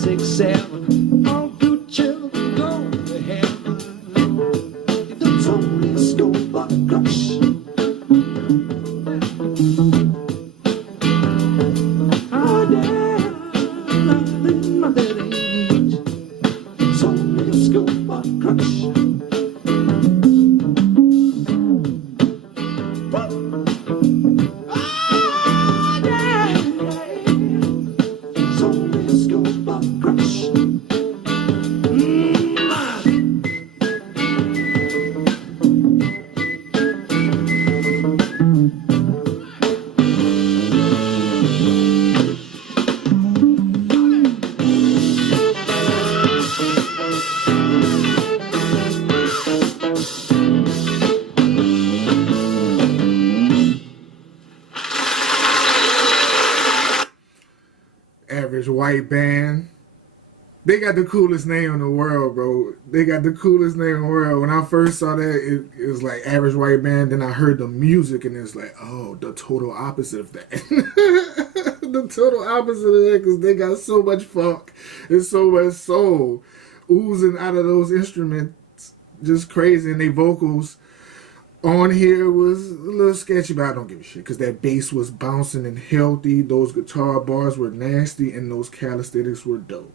6, 7, all good children go to heaven. If the Tony scope or crush, oh damn, in my dead age, Tony scope or crush. Average white band. They got the coolest name in the world, bro. They got the coolest name in the world. When I first saw that, it was like Average White Band. Then I heard the music, and it's like, oh, the total opposite of that. The total opposite of that, because they got so much funk and so much soul oozing out of those instruments. Just crazy. And they vocals on here was a little sketchy, but I don't give a shit, because that bass was bouncing and healthy. Those guitar bars were nasty, and those calisthenics were dope.